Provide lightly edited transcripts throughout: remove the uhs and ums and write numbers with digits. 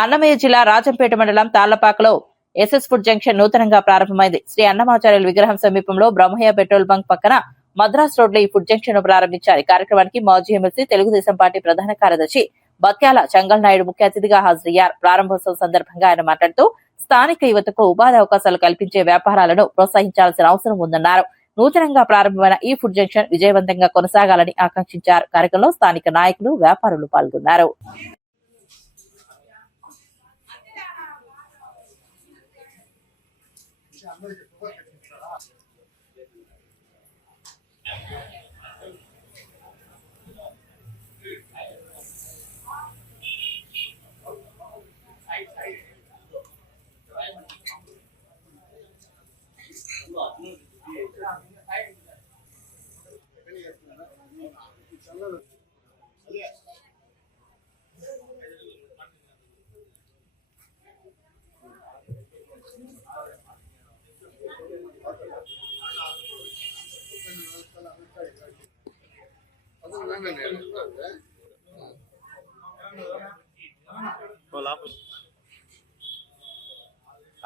అన్నమయ్య జిల్లా రాజంపేట మండలం తాళ్లపాకలో SS food junction నూతనంగా ప్రారంభమైంది. శ్రీ అన్నమాచార్యుల విగ్రహం సమీపంలో బ్రహ్మయ్య పెట్రోల్ బంక్ పక్కన మద్రాస్ రోడ్ లో ఈ ఫుడ్ జంక్షన్ ను ప్రారంభించారు. ఈ కార్యక్రమానికి మాజీ ఎమ్మెల్సీ తెలుగుదేశం పార్టీ ప్రధాన కార్యదర్శి బత్యాల చెంగల్ నాయుడు ముఖ్య అతిథిగా హాజరయ్యారు. ప్రారంభోత్సవం సందర్భంగా ఆయన మాట్లాడుతూ స్థానిక యువతకు ఉపాధి అవకాశాలు కల్పించే వ్యాపారాలను ప్రోత్సహించాల్సిన అవసరం ఉందన్నారు. నూతనంగా ప్రారంభమైన ఈ ఫుడ్ జంక్షన్ విజయవంతంగా కొనసాగాలని ఆకాంక్షించారు. కార్యక్రమంలో స్థానిక నాయకులు, వ్యాపారులు పాల్గొన్నారు.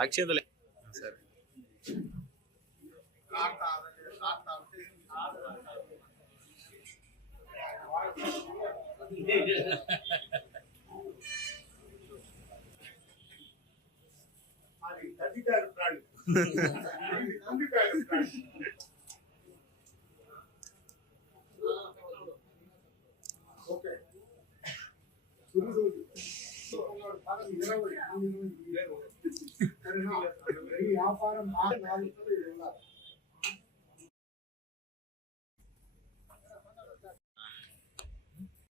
అక్షంతలే సరే వ్యాపారం